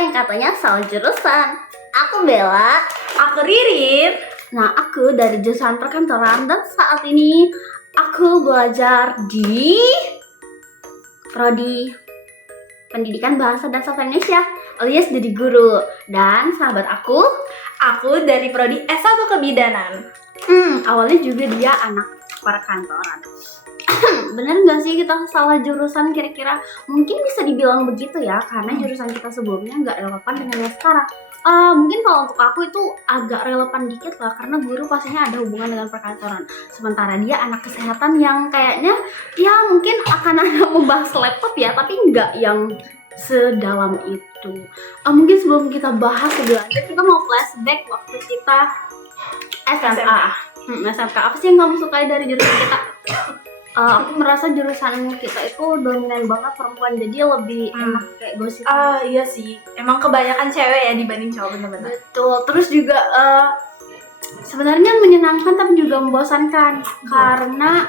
yang katanya salah jurusan. Aku Bella. Aku Ririn. Nah, aku dari jurusan perkantoran dan saat ini aku belajar di Prodi Pendidikan Bahasa dan Sastra Indonesia alias jadi guru. Dan sahabat aku dari Prodi S1 Kebidanan. Awalnya juga dia anak perkantoran. Bener nggak sih kita salah jurusan kira-kira? Mungkin bisa dibilang begitu ya, karena jurusan kita sebelumnya nggak relevan dengan yang sekarang. Mungkin kalau untuk aku itu agak relevan dikit lah, karena guru pastinya ada hubungan dengan perkantoran. Sementara dia anak kesehatan yang kayaknya ya mungkin akan ada membahas laptop ya, tapi nggak yang sedalam itu. Mungkin sebelum kita bahas lebih lanjut, kita mau flashback waktu kita SMA. SMK. Apa sih yang kamu sukai dari jurusan kita? Aku merasa jurusan kita itu dominan banget perempuan, jadi lebih enak kayak gosip. Iya sih, emang kebanyakan cewek ya dibanding cowok, bener-bener. Betul. Terus juga sebenarnya menyenangkan tapi juga membosankan karena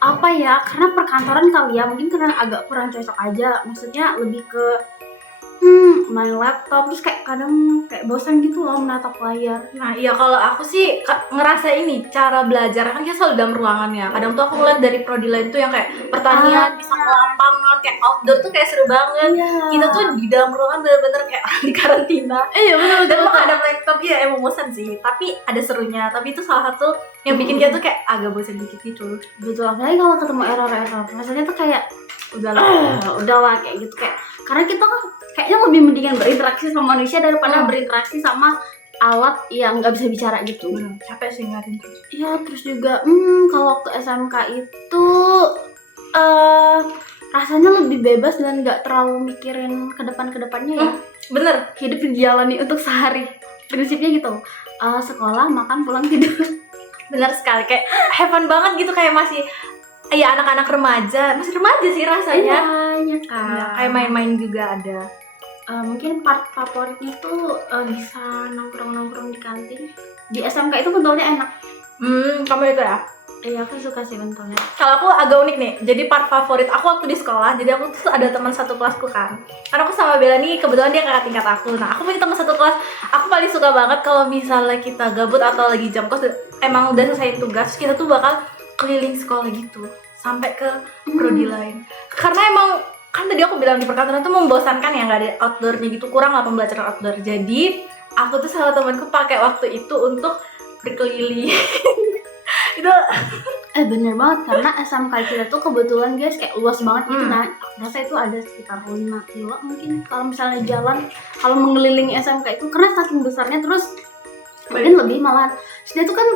apa ya? Karena perkantoran kali ya, mungkin karena agak kurang cocok aja. Maksudnya lebih ke main laptop, terus kayak kadang kayak bosan gitu loh menatap layar. Nah iya, kalau aku sih ngerasa ini cara belajar kan kita selalu dalam ruangan ya. Kadang tuh aku ngeliat dari prodi lain tuh yang kayak pertanian bisa ke lapangan, kayak outdoor tuh kayak seru banget. Kita tuh di dalam ruangan bener-bener kayak orang di karantina. Iya betul. Dan emang ada laptop ya, emang bosan sih, tapi ada serunya. Tapi itu salah satu yang bikin kita tuh kayak agak bosan dikit gitu. Betul, apalagi kalau ketemu error rasanya tuh kayak udahlah kayak gitu, kayak karena kita kan kayaknya lebih mendingan berinteraksi sama manusia daripada berinteraksi sama alat yang nggak bisa bicara gitu. Capek sih ngarin terus. Iya, terus juga kalau ke SMK itu rasanya lebih bebas dan nggak terlalu mikirin ke depannya ya. Bener, Hidup dijalani untuk sehari, prinsipnya gitu. Sekolah, makan, pulang, tidur. bener sekali, kayak have fun banget gitu, kayak masih ya anak-anak remaja, masih remaja sih rasanya. Iya kan. Ya, kayak main-main juga ada. Mungkin part favoritnya tuh bisa nongkrong-nongkrong di kantin. Di SMK itu bentolnya enak. Kamu itu ya? Iya, aku suka sih bentolnya. Kalau aku agak unik nih, jadi part favorit aku waktu di sekolah, jadi aku tuh ada teman satu kelasku kan. Karena aku sama Bella nih, kebetulan dia kakak tingkat aku. Nah, aku punya teman satu kelas, aku paling suka banget kalau misalnya kita gabut atau lagi jam kos, emang udah selesai tugas, kita tuh bakal keliling sekolah gitu, sampai ke prodi lain. Karena emang, kan tadi aku bilang di perkantoran tuh membosankan ya, nggak ada outdoornya gitu, kurang lah pembelajaran outdoor. Jadi, aku tuh sama temanku pakai waktu itu untuk berkeliling. Itu Bener banget, karena SMK kita tuh kebetulan guys kayak luas banget gitu. Nah, rasa itu ada sekitar 5 kilo mungkin kalau misalnya jalan, kalau mengelilingi SMK itu, karena saking besarnya. Terus mungkin lebih malah dia tuh kan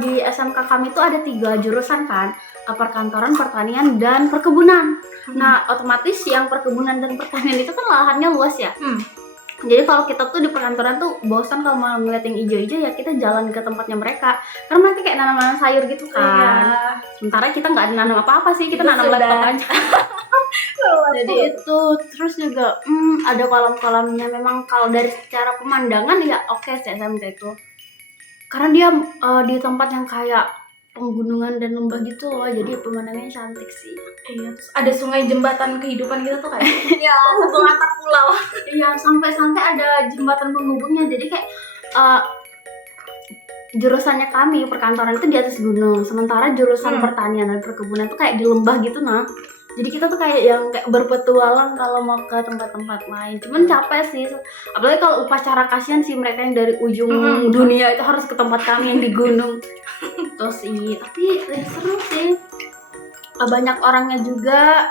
di SMK kami tuh ada 3 jurusan kan, perkantoran, pertanian, dan perkebunan. Nah, otomatis yang perkebunan dan pertanian itu kan lahannya luas ya. Jadi kalau kita tuh di perkantoran tuh bosan kalau mau ngeliat yang hijau-hijau, ya kita jalan ke tempatnya mereka. Karena mereka kayak nanam-nanam sayur gitu kan. Sementara kita nggak nanam apa-apa sih, kita nanam laptop aja. Jadi itu, terus juga ada kolam-kolamnya. Memang kalau dari secara pemandangan ya oke sih SMK itu. Karena dia di tempat yang kayak penggunungan dan lembah gitu loh, jadi pemandangannya cantik sih. iya, terus ada sungai jembatan kehidupan kita tuh kayak ya hubung antar pulau. Iya, sampai ada jembatan penghubungnya. Jadi kayak jurusannya kami perkantoran itu di atas gunung, sementara jurusan pertanian dan perkebunan tuh kayak di lembah gitu. Nah, jadi kita tuh kayak yang kayak berpetualang kalau mau ke tempat-tempat lain. Cuman capek sih, apalagi kalau upacara, kasihan sih mereka yang dari ujung dunia itu harus ke tempat kami yang di gunung. Terus sih, tapi seru sih. Banyak orangnya juga,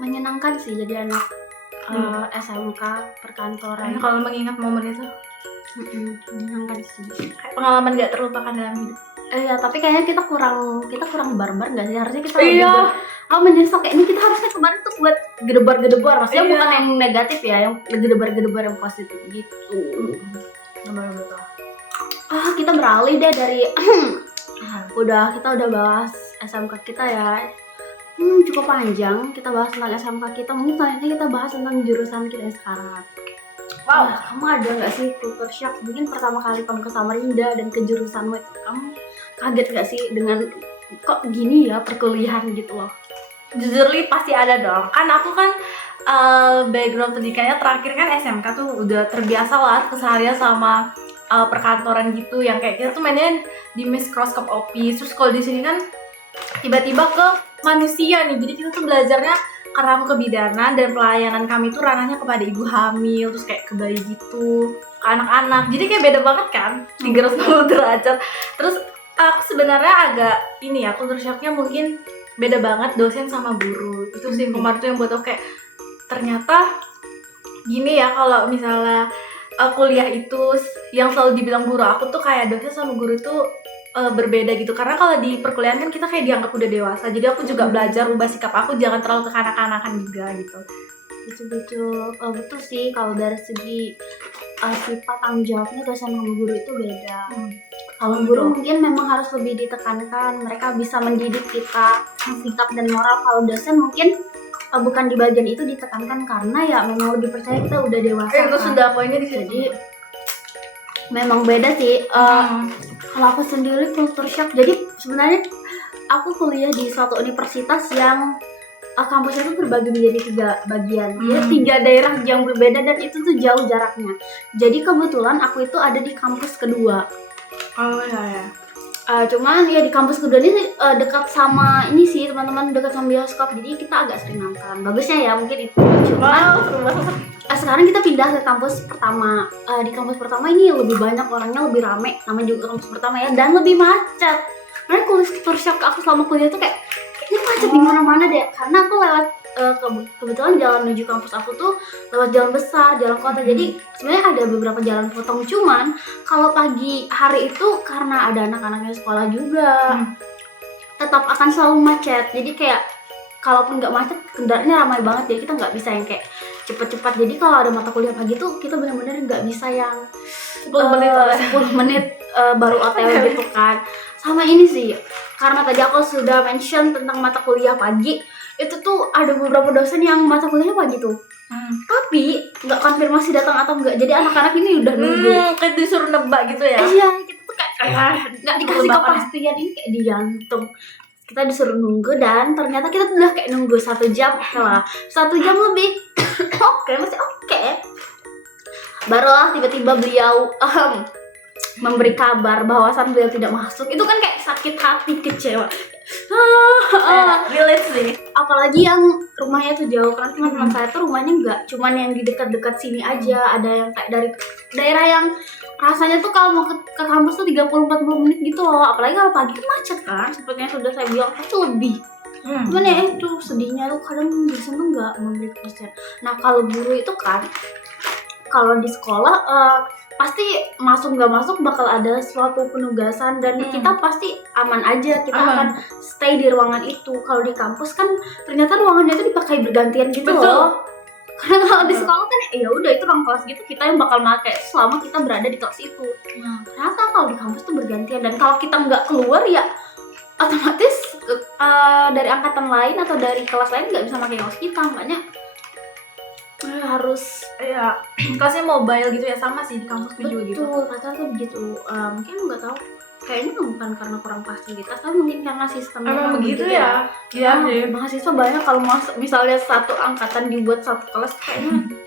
menyenangkan sih jadi anak SMK perkantoran. Kalau mengingat momen itu Menyenangkan sih. kayak pengalaman gak terlupakan dalam hidup. Iya, tapi kayaknya kita kurang barbar nggak sih? Harusnya kita lebih menyesal kayak ini, kita harusnya kemarin tuh buat gedebar-gedebar. Maksudnya bukan yang negatif ya, yang gedebar-gedebar yang positif gitu. Betul. Kita beralih deh dari kita udah bahas SMK kita ya. Cukup panjang kita bahas tentang SMK kita. Mungkin selanjutnya kita bahas tentang jurusan kita sekarang. Wow, Kamu ada nggak sih culture shock? Mungkin pertama kali kamu ke Samarinda dan ke jurusanmu itu, kamu kaget nggak sih dengan kok gini ya perkuliahan gitu loh? jujur li pasti ada dong. Kan aku kan background pendidikannya terakhir kan SMK tuh udah terbiasa lah keseharian sama perkantoran gitu, yang kayak kita tuh mainnya di microscope office. Terus kalau di sini kan tiba-tiba ke manusia nih, jadi kita tuh belajarnya karena aku kebidanan dan pelayanan kami tuh ranahnya kepada ibu hamil, terus kayak ke bayi gitu, ke anak-anak, jadi kayak beda banget kan 360 derajat. Terus aku sebenarnya agak ini ya, culture shocknya mungkin beda banget dosen sama guru. Itu sih kemarin tuh yang buat aku kayak ternyata gini ya, kalau misalnya kuliah itu yang selalu dibilang guru aku tuh kayak dosen sama guru itu berbeda gitu. Karena kalau di perkuliahan kan kita kayak dianggap udah dewasa, jadi aku juga belajar ubah sikap aku jangan terlalu kekanak-kanakan juga gitu. Betul-betul betul sih, kalau dari segi sifat tanggung jawabnya dosen sama guru itu beda. Kalau guru mungkin memang harus lebih ditekankan, mereka bisa mendidik kita sikap dan moral. Kalau dosen mungkin bukan di bagian itu ditekankan, karena ya memang lebih percaya kita udah dewasa. Itu sudah poinnya di situ. Jadi memang beda sih. Kalau aku sendiri culture shock, jadi sebenarnya aku kuliah di suatu universitas yang kampusnya itu terbagi menjadi 3 bagian, ya 3 daerah yang berbeda, dan itu tuh jauh jaraknya. Jadi kebetulan aku itu ada di kampus kedua. Oh ya. Cuman ya di kampus kedua ini dekat sama ini sih teman-teman, dekat sama bioskop, jadi kita agak sering nonton. Bagusnya ya mungkin itu. Cuman sekarang kita pindah ke kampus pertama. Di kampus pertama ini lebih banyak orangnya, lebih rame, namanya juga kampus pertama ya, dan lebih macet. Karena culture shock aku selama kuliah tuh kayak ini macet di mana-mana deh. Karena aku lewat kebetulan jalan menuju kampus aku tuh lewat jalan besar, jalan kota. Jadi sebenarnya ada beberapa jalan potong, cuman kalau pagi hari itu karena ada anak-anaknya sekolah juga, tetap akan selalu macet. Jadi kayak kalaupun nggak macet, kendaraannya ramai banget, jadi kita nggak bisa yang kayak cepet-cepet. Jadi kalau ada mata kuliah pagi tuh kita benar-benar nggak bisa yang 10 menit baru OTW gitu kan. Sama ini sih, karena tadi aku sudah mention tentang mata kuliah pagi, itu tuh ada beberapa dosen yang mata kuliahnya pagi tuh, tapi nggak konfirmasi datang atau enggak. Jadi anak-anak ini udah nunggu, kayak disuruh nebak gitu ya. iya kita tuh kayak nggak dikasih kepastian, ini kayak digantung. Kita disuruh nunggu, dan ternyata kita tuh udah kayak nunggu 1 jam, oke lah 1 jam lebih. Oke, masih oke. Barulah tiba-tiba beliau memberi kabar bahwasan beliau tidak masuk. Itu kan kayak sakit hati, kecewa. Relate sih. Apalagi yang rumahnya tuh jauh, karena teman-teman saya tuh rumahnya nggak cuman yang di dekat-dekat sini aja, ada yang kayak dari daerah yang rasanya tuh kalau mau ke kampus tuh 30-40 menit gitu loh. Apalagi kalau pagi kan macet kan, seperti yang sudah saya bilang, itu lebih. Cuman ya itu sedihnya tuh kadang dosen tuh nggak memberi kepastian. Nah kalau guru itu kan, kalau di sekolah pasti masuk nggak masuk bakal ada suatu penugasan, dan kita pasti aman aja, kita akan stay di ruangan itu. Kalau di kampus kan ternyata ruangannya itu dipakai bergantian gitu. Betul. Loh. Karena kalau di sekolah kan ya udah itu ruang kelas gitu, kita yang bakal pakai selama kita berada di kelas itu. Ternyata kalau di kampus tuh bergantian, dan kalau kita nggak keluar ya otomatis dari angkatan lain atau dari kelas lain nggak bisa pakai kaos kita, makanya harus ya kelasnya mobile gitu ya. Sama sih di kampus juga gitu. betul, rata-rata begitu. Mungkin nggak tahu, kayaknya bukan karena kurang fasilitas, tapi mungkin karena sistemnya Emang begitu ya. Iya, mahasiswa banyak, kalau misalnya satu angkatan dibuat satu kelas kayaknya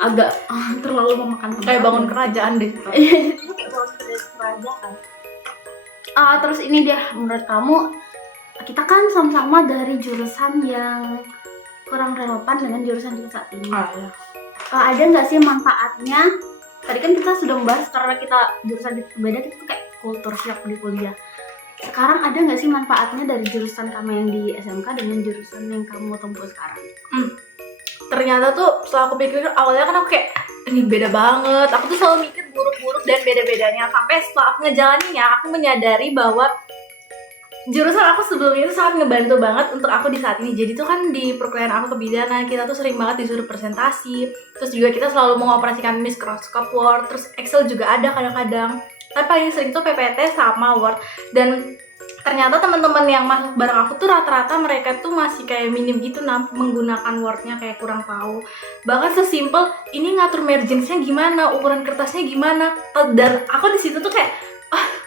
agak terlalu memakan tempat. Kayak bangun kerajaan deh. Kayak bangun kerajaan. Terus ini dia, menurut kamu, kita kan sama-sama dari jurusan yang kurang relevan dengan jurusan kita saat ini. Ada nggak sih manfaatnya? Tadi kan kita sudah membahas karena kita jurusan kita berbeda, kita tuh kayak culture shock di kuliah. Sekarang ada nggak sih manfaatnya dari jurusan kamu yang di SMK dengan jurusan yang kamu tempuh sekarang? Ternyata tuh setelah aku pikir, awalnya kan aku kayak ini beda banget. Aku tuh selalu mikir buruk-buruk dan beda-bedanya. Sampai setelah aku ngejalaninnya, aku menyadari bahwa jurusan aku sebelumnya itu sangat ngebantu banget untuk aku di saat ini. Jadi tuh kan di perkuliahan aku kebidanan, kita tuh sering banget disuruh presentasi. Terus juga kita selalu mengoperasikan microscope Word, terus Excel juga ada kadang-kadang. Tapi paling sering tuh PPT sama Word. Dan ternyata teman-teman yang masuk bareng aku tuh rata-rata mereka tuh masih kayak minim gitu menggunakan Word-nya, kayak kurang tahu. Bahkan sesimpel ini ngatur margins-nya gimana, ukuran kertasnya gimana. Dan aku di situ tuh kayak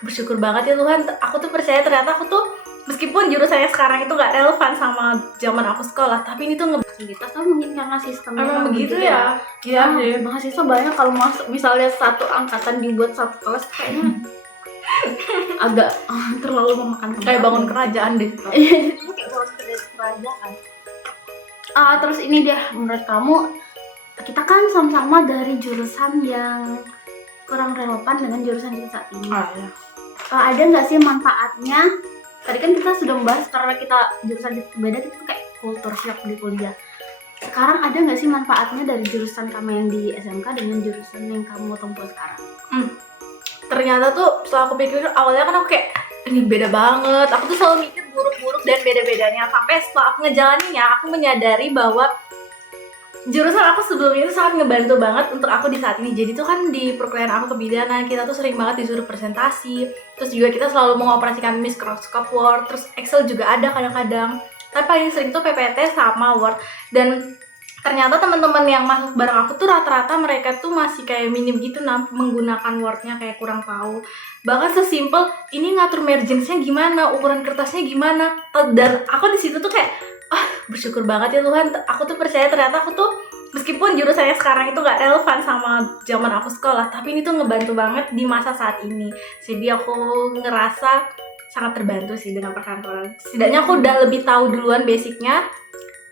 bersyukur banget ya Tuhan, aku tuh percaya ternyata aku tuh meskipun jurusannya sekarang itu nggak relevan sama zaman aku sekolah, tapi ini tuh kita kan mungkin karena sistemnya emang begitu ya. Iya sih. Mahasiswa banyak kalau masuk misalnya satu angkatan dibuat satu kelas kayaknya agak terlalu memakan tempat. Kayak bangun kerajaan deh. Iya, kayak bangun kerajaan. Terus ini dia, menurut kamu kita kan sama-sama dari jurusan yang kurang relevan dengan jurusan kita saat ini. Iya. Ada nggak sih manfaatnya? Tadi kan kita sudah membahas karena kita jurusan kita beda, kita tuh kayak kultur shock di kuliah. Sekarang ada nggak sih manfaatnya dari jurusan kamu yang di SMK dengan jurusan yang kamu tempuh sekarang? Ternyata tuh setelah aku pikir awalnya kan aku kayak ini beda banget. Aku tuh selalu mikir buruk-buruk dan beda-bedanya. Sampai setelah aku ngejalaninnya, aku menyadari bahwa jurusan aku sebelumnya itu sangat ngebantu banget untuk aku di saat ini. Jadi tuh kan di perkuliahan aku kebidanan, kita tuh sering banget disuruh presentasi. Terus juga kita selalu mengoperasikan Microsoft Word, terus Excel juga ada kadang-kadang. Tapi paling sering tuh PPT sama Word. Dan ternyata teman-teman yang masuk bareng aku tuh rata-rata mereka tuh masih kayak minim gitu menggunakan Word-nya, kayak kurang tahu. Bahkan sesimpel ini ngatur margins-nya gimana, ukuran kertasnya gimana. Dan aku di situ tuh kayak bersyukur banget ya Tuhan, aku tuh percaya ternyata aku tuh meskipun jurusannya sekarang itu gak relevan sama zaman aku sekolah, tapi ini tuh ngebantu banget di masa saat ini. Jadi aku ngerasa sangat terbantu sih dengan perkantoran. Setidaknya aku udah lebih tahu duluan basicnya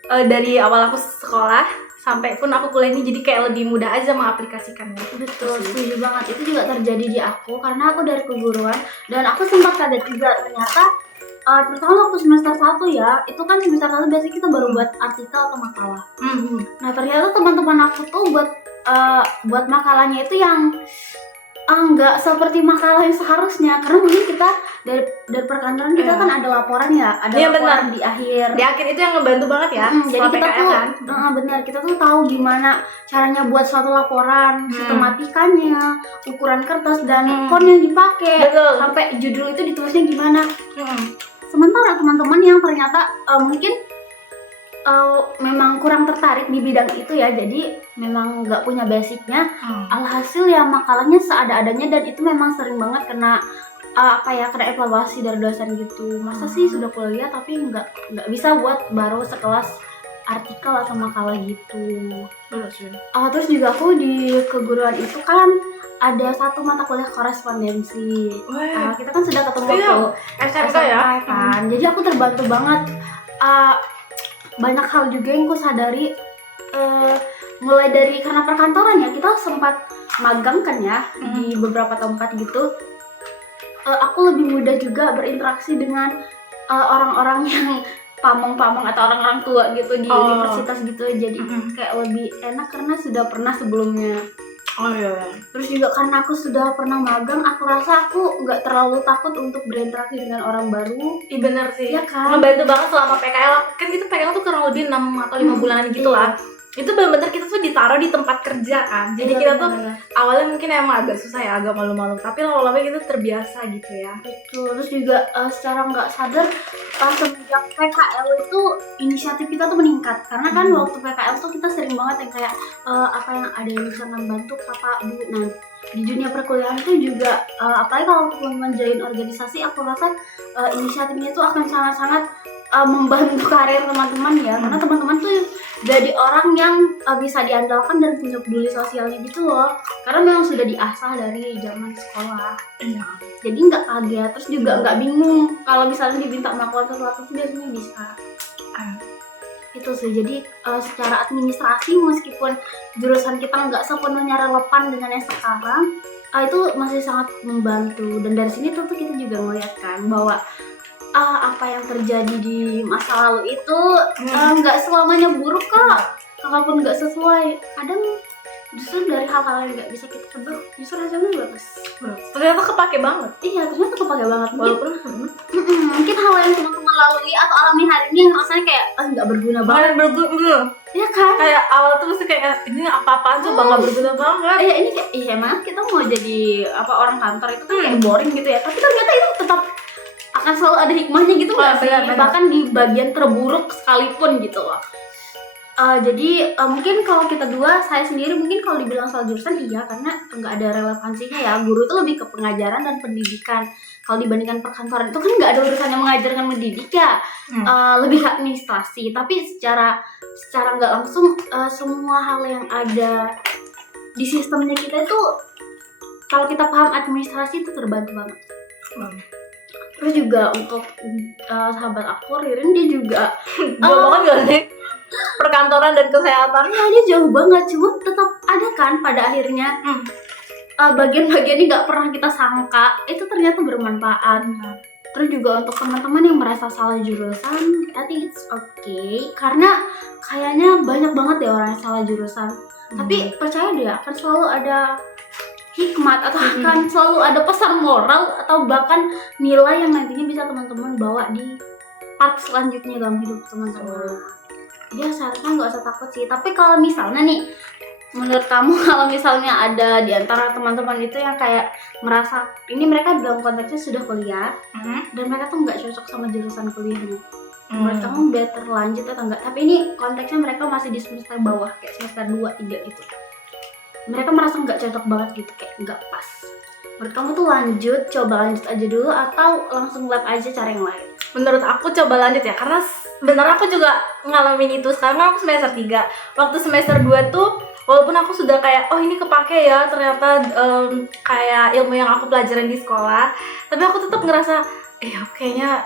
dari awal aku sekolah sampai pun aku kuliah ini, jadi kayak lebih mudah aja mengaplikasikannya. Betul, setuju banget. Itu juga terjadi di aku karena aku dari keguruan dan aku sempat kaget juga ternyata terutama waktu semester 1 ya, itu kan semester 1 biasanya kita baru buat artikel atau makalah. Nah ternyata teman-teman aku tuh buat makalahnya itu yang nggak seperti makalah yang seharusnya, karena mungkin kita dari perkantoran kita kan ada laporan ya, ada laporan di akhir. Di akhir itu yang ngebantu banget ya. Jadi kita tuh benar, kita tuh tahu gimana caranya buat suatu laporan, sistematikanya, ukuran kertas dan font yang dipakai, sampai judul itu ditulisnya gimana. Sementara teman-teman yang ternyata mungkin memang kurang tertarik di bidang itu ya, jadi memang nggak punya basicnya, alhasil ya makalahnya seada-adanya dan itu memang sering banget kena kena evaluasi dari dosen gitu. Masa sih sudah kuliah tapi nggak bisa buat baru sekelas artikel atau makalah gitu. Terus juga aku di keguruan itu kan ada satu mata kuliah korespondensi. Kita kan sudah ketemu tuh SMK ya kan. Jadi aku terbantu banget. Banyak hal juga yang aku sadari, mulai dari karena perkantoran ya, kita sempat magang kan ya di beberapa tempat gitu. Aku lebih mudah juga berinteraksi dengan orang-orang yang pamong-pamong atau orang-orang tua gitu di universitas gitu. Jadi kayak lebih enak karena sudah pernah sebelumnya. Terus juga karena aku sudah pernah magang, aku rasa aku nggak terlalu takut untuk berinteraksi dengan orang baru. Iya bener sih, ya kan? ngebantu banget selama PKL. Kan kita PKL tuh kurang lebih 6 atau 5 bulanan gitu lah. Itu bener-bener kita tuh ditaruh di tempat kerja kan. Jadi kita tuh awalnya mungkin emang agak susah ya, agak malu-malu, tapi lama-lama kita terbiasa gitu ya. Betul. Terus juga secara nggak sadar semenjak PKL itu inisiatif kita tuh meningkat. Karena kan waktu PKL tuh kita sering banget yang kayak yang ada yang bisa membantu kakak bu. Nah di dunia perkuliahan itu juga apalagi kalau teman-teman join organisasi, aku rasa inisiatifnya itu akan sangat-sangat membantu karir teman-teman ya. Karena teman-teman tuh jadi orang yang bisa diandalkan dan punya peduli sosialnya gitu loh, karena memang sudah diasah dari zaman sekolah. Jadi nggak kaget, terus juga nggak bingung kalau misalnya diminta melakukan sesuatu tuh biasanya bisa. Itu sih, jadi secara administrasi meskipun jurusan kita nggak sepenuhnya relevan dengan yang sekarang, itu masih sangat membantu. Dan dari sini tuh kita juga melihat kan bahwa apa yang terjadi di masa lalu itu nggak selamanya buruk kok. Kalaupun nggak sesuai, kadang justru dari hal-hal yang nggak bisa kita tebak, justru hasilnya bagus. Ternyata kepake banget. Iya, ternyata kepake banget. Walaupun mungkin hal yang teman-teman lalui atau alami hari ini yang rasanya kayak nggak berguna banget. Iya kan? Kayak awal tuh mesti kayak ini apa-apaan tuh nggak berguna banget. Iya, ini kayak emang kita mau jadi orang kantor itu kan kayak boring gitu ya. Tapi ternyata itu tetap akan selalu ada hikmahnya gitu nggak sih? Bahkan di bagian terburuk sekalipun gitu loh. Jadi mungkin kalau kita dua, saya sendiri mungkin kalau dibilang soal jurusan iya, karena nggak ada relevansinya ya. Guru itu lebih ke pengajaran dan pendidikan. Kalau dibandingkan perkantoran itu kan nggak ada urusannya mengajarkan mendidik ya. Lebih ke administrasi. Tapi secara nggak langsung semua hal yang ada di sistemnya kita itu, kalau kita paham administrasi itu terbantu banget. Terus juga untuk sahabat aku Ririn, dia juga Jauh banget gak sih perkantoran dan kesehatan? ya dia jauh banget, cuma tetap ada kan pada akhirnya bagian-bagian ini nggak pernah kita sangka itu ternyata bermanfaat. Terus juga untuk teman-teman yang merasa salah jurusan, I think it's okay, karena kayaknya banyak banget deh orang yang salah jurusan. Tapi percaya deh, akan selalu ada hikmat atau akan selalu ada pesan moral atau bahkan nilai yang nantinya bisa teman-teman bawa di part selanjutnya dalam hidup teman-teman. Jadi seharusnya nggak usah takut sih. Tapi kalau misalnya nih, menurut kamu kalau misalnya ada di antara teman-teman itu yang kayak merasa ini mereka dalam konteksnya sudah kuliah dan mereka tuh nggak cocok sama jurusan kuliahnya, menurut kamu better lanjut atau enggak? Tapi ini konteksnya mereka masih di semester bawah, kayak semester 2, 3 gitu. Mereka merasa nggak cocok banget gitu, kayak nggak pas. Menurut kamu tuh coba lanjut aja dulu atau langsung lab aja cari yang lain? Menurut aku coba lanjut ya, karena sebenarnya aku juga ngalamin itu. Sekarang aku semester 3. Waktu semester 2 tuh walaupun aku sudah kayak ini kepake ya ternyata kayak ilmu yang aku pelajarin di sekolah, tapi aku tetap ngerasa kayaknya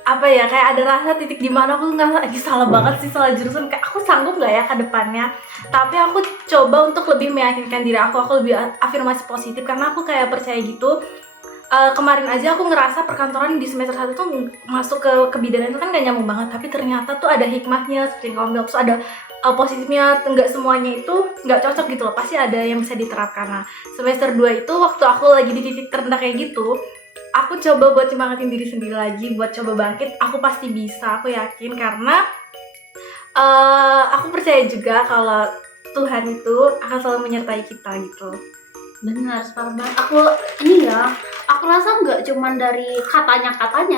apa ya, kayak ada rasa titik di mana aku ngerasa salah banget sih, salah jurusan, kayak aku sanggup nggak ya ke depannya. Tapi aku coba untuk lebih meyakinkan diri aku lebih afirmasi positif, karena aku kayak percaya gitu. Kemarin aja aku ngerasa perkantoran di semester 1 tuh masuk ke kebidanan itu kan gak nyambung banget, tapi ternyata tuh ada hikmahnya seperti yang kamu bilang, terus ada positifnya. Nggak semuanya itu nggak cocok gitu loh, pasti ada yang bisa diterapkan. Nah, semester 2 itu waktu aku lagi di titik terendah kayak gitu, aku coba buat semangatin diri sendiri lagi, buat coba bangkit. Aku pasti bisa, aku yakin, karena aku percaya juga kalau Tuhan itu akan selalu menyertai kita gitu. Benar, sepakat banget. Aku rasa nggak cuman dari katanya,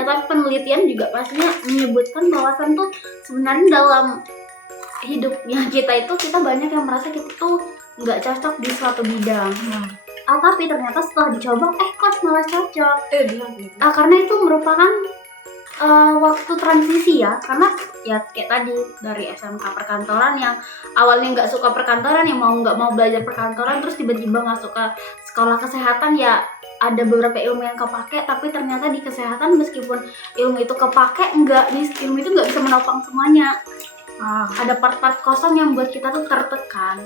tapi penelitian juga pastinya menyebutkan bahwasan tuh sebenarnya dalam hidupnya kita itu kita banyak yang merasa kita tuh nggak cocok di suatu bidang. Tapi ternyata setelah dicoba, kok malah cocok. Karena itu merupakan waktu transisi ya, karena ya kayak tadi dari SMK perkantoran yang awalnya nggak suka perkantoran, yang nggak mau belajar perkantoran, terus tiba-tiba masuk ke sekolah kesehatan, ya ada beberapa ilmu yang kepake, tapi ternyata di kesehatan meskipun ilmu itu kepake, ilmu itu nggak bisa menopang semuanya. Ada part-part kosong yang buat kita tuh tertekan.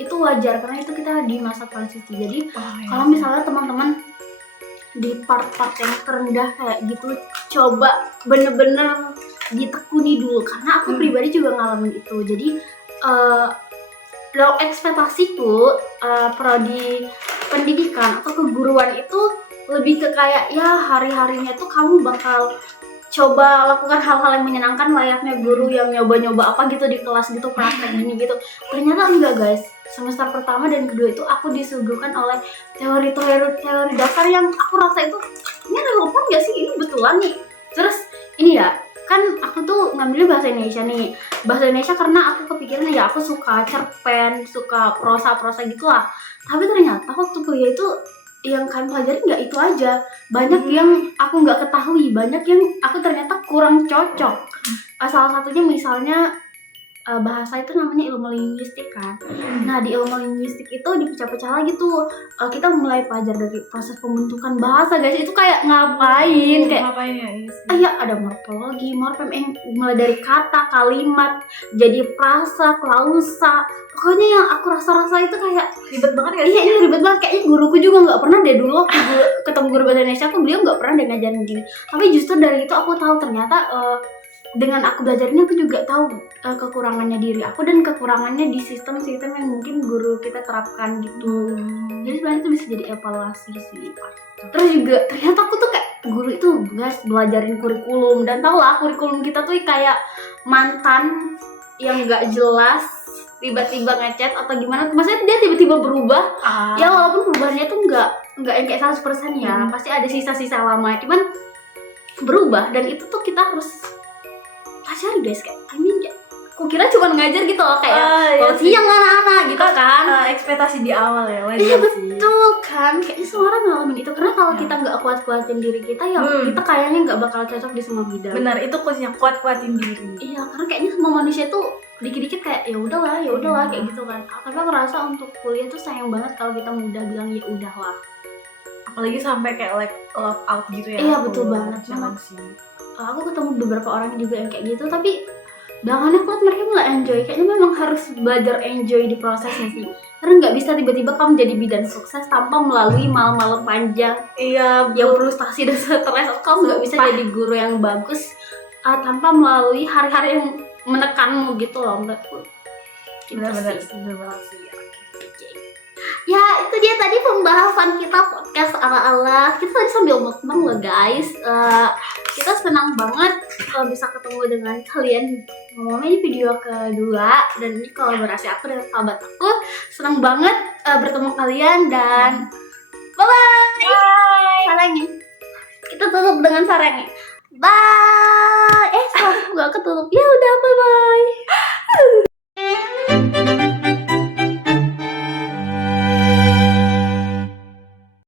Itu wajar karena itu kita di masa transisi. Jadi kalau misalnya teman-teman di part-part yang terendah kayak gitu, coba bener-bener ditekuni dulu, karena aku pribadi juga ngalamin itu. Jadi low ekspektasiku prodi pendidikan atau keguruan itu lebih ke kayak ya hari-harinya tuh kamu bakal coba lakukan hal-hal yang menyenangkan layaknya guru yang nyoba-nyoba apa gitu di kelas gitu, praktek gini gitu. Ternyata enggak guys, semester pertama dan kedua itu aku disuguhkan oleh teori dasar yang aku rasa itu ini relevan gak sih, ini betulan nih. Terus ini ya kan aku tuh ngambil bahasa Indonesia nih, bahasa Indonesia karena aku kepikiran ya aku suka cerpen, suka prosa gitu lah. Tapi ternyata waktu kuliah itu yang kalian pelajari nggak itu aja, banyak yang aku nggak ketahui, banyak yang aku ternyata kurang cocok. Salah satunya misalnya bahasa itu namanya ilmu linguistik kan. Nah di ilmu linguistik itu dipecah-pecah lagi tuh, kita mulai belajar dari proses pembentukan bahasa guys. Itu kayak ngapain ya, ada morfologi, morfem, mulai dari kata, kalimat, jadi prasa, klausa. Pokoknya yang aku rasa itu kayak ribet banget gak sih? Iya, ini ribet banget. Kayaknya guruku juga nggak pernah deh dulu waktu ketemu guru bahasa Indonesia aku, beliau nggak pernah deh ngajarin gini. Tapi justru dari itu aku tahu ternyata dengan aku belajar ini aku juga tahu kekurangannya diri aku dan kekurangannya di sistem-sistem yang mungkin guru kita terapkan gitu. Jadi sebenarnya itu bisa jadi evaluasi sih. Terus juga ternyata aku tuh kayak guru itu guys belajarin kurikulum, dan tau lah kurikulum kita tuh kayak mantan yang nggak jelas, tiba-tiba ngechat atau gimana, maksudnya dia tiba-tiba berubah. Ya walaupun perubahannya tuh nggak yang kayak 100% ya, pasti ada sisa-sisa lama, cuman berubah. Dan itu tuh kita harus pelajari guys, kayak kukira cuma ngajar gitu loh kayak iya sih. siang anak-anak gitu kan. Ekspektasi di awal ya, wajar Iya sih. betul kan, kayaknya semua orang ngalamin itu karena kalau Ya. kita nggak kuat-kuatin diri kita ya kita kayaknya nggak bakal cocok di semua bidang. Benar, itu kuncinya, kuat-kuatin diri. Iya, karena kayaknya semua manusia tuh dikit-dikit kayak ya udahlah kayak gitu kan. Tapi aku rasa untuk kuliah tuh sayang banget kalau kita mudah bilang ya udahlah. Apalagi sampai kayak like love out gitu ya. Iya, betul banget. Jangan sih. Aku ketemu beberapa orang juga yang kayak gitu, tapi belakangan aku lihat mereka nggak enjoy. Kayaknya memang harus belajar enjoy di prosesnya sih. Karena nggak bisa tiba-tiba kamu jadi bidan sukses tanpa melalui malam-malam panjang Iya, yang frustasi dan stres. Kamu nggak bisa jadi guru yang bagus tanpa melalui hari-hari yang menekanmu gitu loh menurutku. benar-benar Gitu sih. benar sih. Ya itu dia tadi pembahasan kita podcast ala-ala. Kita tadi sambil mukbang loh guys. Kita senang banget bisa ketemu dengan kalian. Ngomongnya ini video kedua dan ini kolaborasi aku dengan sahabat aku. Senang banget bertemu kalian dan bye-bye. Sarangnya. Kita tutup dengan sarangnya. Bye.